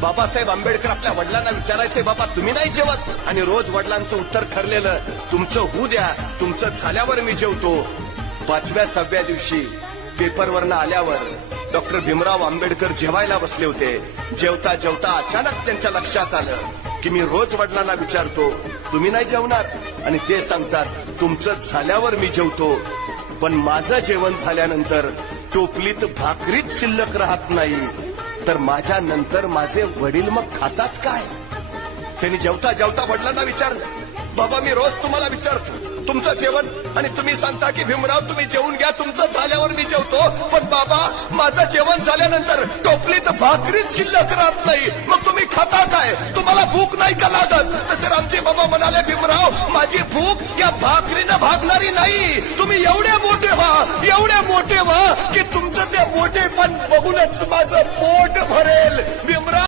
बाबासाहेब आंबेडकर आपल्या वडिलांना विचारायचे बाबा तुम्ही नाही जेवत? आणि रोज वडिलांचं उत्तर ठरलेलं तुमचं होऊ द्या तुमचं झाल्यावर मी जेवतो. पाचव्या सहाव्या दिवशी पेपरवरनं आल्यावर डॉक्टर भीमराव आंबेडकर जेवायला बसले होते. जेवता जेवता अचानक त्यांच्या लक्षात आलं की मी रोज वडिलांना विचारतो तुम्ही नाही जेवणार? आणि ते सांगतात तुमचं झाल्यावर मी जेवतो. पण माझं जेवण झाल्यानंतर टोपलीत भाकरीच शिल्लक राहत नाही. तर माझ्या नंतर माझे वडील मग खातात काय? त्यांनी जेवता जेवता वडिलांना विचारलं बाबा मी रोज तुम्हाला विचारतो तुमचं जेवण आणि तुम्ही सांगता की भीमराव तुम्ही जेवून घ्या तुमचं झाल्यावर मी जेवतो. पण बाबा माझं जेवण झाल्यानंतर टोपलीत भाकरीच शिल्लक राहत नाही. मग तुम्ही खाता काय? तुम्हाला भूक नाही का लागत? तसे रामजी बाबा म्हणाले भीमराव माझी भूक या भाकरीनं भागणारी नाही. तुम्ही एवढे मोठे व्हा एवढे मोठे व्हा की तुमचं ते मोठे पण बघूनच माझं पोट